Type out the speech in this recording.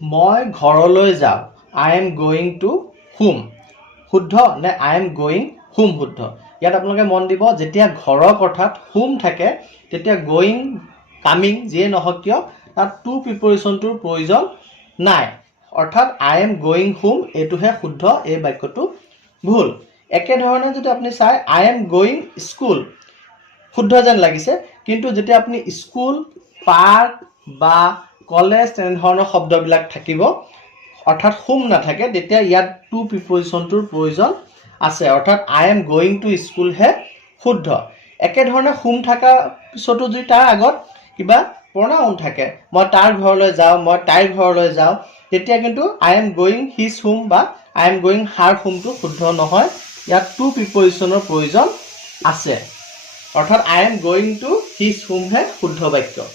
মই ঘৰলৈ যাওঁ I am going to home শুদ্ধ নে আই এম গোয়িং হোম শুদ্ধ ইয়াত আপোনালোকে মন দিব যেতিয়া ঘৰৰ কথাত হোম থাকে তেতিয়া গোয়িং কামিং যিয়ে নহওক কিয় তাত টু প্ৰিপজিশ্যনটোৰ প্ৰয়োজন নাই অৰ্থাৎ আই এম গোয়িং হোম এইটোহে শুদ্ধ এই বাক্যটো ভুল একেধৰণে যদি আপুনি চাই আই এম গোয়িং স্কুল শুদ্ধ যেন লাগিছে কিন্তু যেতিয়া আপুনি স্কুল পাৰ্ক বা কলেজ তেনেধৰণৰ শব্দবিলাক থাকিব অৰ্থাৎ হোম নাথাকে তেতিয়া ইয়াত টু প্ৰিপজিশ্যনটোৰ প্ৰয়োজন আছে অৰ্থাৎ I am going to school হে শুদ্ধ একেধৰণে হোম থকা পিছতো যদি তাৰ আগত কিবা প্ৰনাউন থাকে মই তাৰ ঘৰলৈ যাওঁ মই তাইৰ ঘৰলৈ যাওঁ তেতিয়া কিন্তু I am going his home বা আই এম গোয়িং হাৰ হোমটো শুদ্ধ নহয় ইয়াত টু প্ৰিপজিশ্যনৰ প্ৰয়োজন আছে অৰ্থাৎ I am going to his home হে শুদ্ধ বাক্য